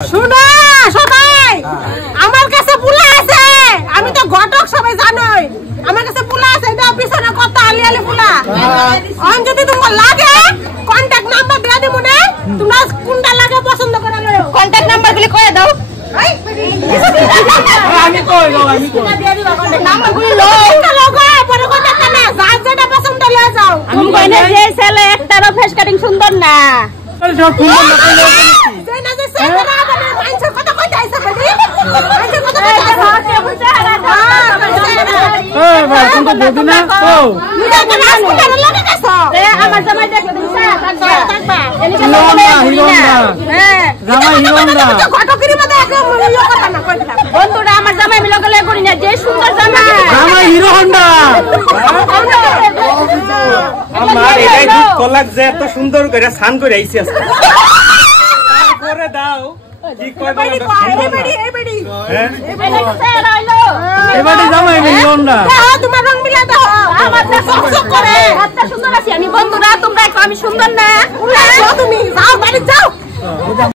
শুনো সবাই, আমার কাছে পুলা আছে। আমি তো ঘটক, সবাই জানোই। আমার কাছে পুলা আছে, দাও পিছনে কত আলি আলি পুলা। অন যদি তোমার লাগে কন্টাক্ট নাম্বার দিয়ে দিমু না, তোমরা কোনটা লাগে পছন্দ করে লও। কন্টাক্ট নাম্বার গুলি কয়ে দাও। আমি কই দাও, আমি কই দিয়ে দিবা কন্টাক্ট নাম্বার গুলি লও। এটা লগো পরে কন্টাক্ট না, যার যেটা পছন্দ লয়ে যাও। তুমি কইনা যে ছেলে একটারও ফেস কাটিং সুন্দর না। সব সুন্দর না কইলে দেই না যে সেটা না মানে মাইন্ডসেট কথা কইতে আইছে বলি। মাইন্ডসেট কথা কইতে আইছে। ভাই তুমি বুঝি না তো নিরা কেন হাসপাতালে লাগে গেছো? আমার জামাই দেখলে তুমি থাকবা থাকবা। এলিকে হিরোন্ডা হ্যাঁ জামাই হিরোন্ডা ঘটকের মধ্যে একদম ইয়ে কথা না কইলা। বন্ধুরা আমার জামাই মিলে গেলে করি না, যে সুন্দর জামাই জামাই হিরোন্ডা আমার এটাই দুধ কলাক যে এত সুন্দর করে স্নান করে আইছি আজকে তারপরে দাও কি কয় বলে এই বেডি হ্যাঁ এলিকে স্যার আইলো এবারে জামাই হিরোন্ডা দাও তোমার রং মিলা দাও। আমার তো চকচক করে এত সুন্দর আছি আমি। বন্ধুরা তোমরা একটু আমি সুন্দর না তুমি যাও বাড়ি যাও।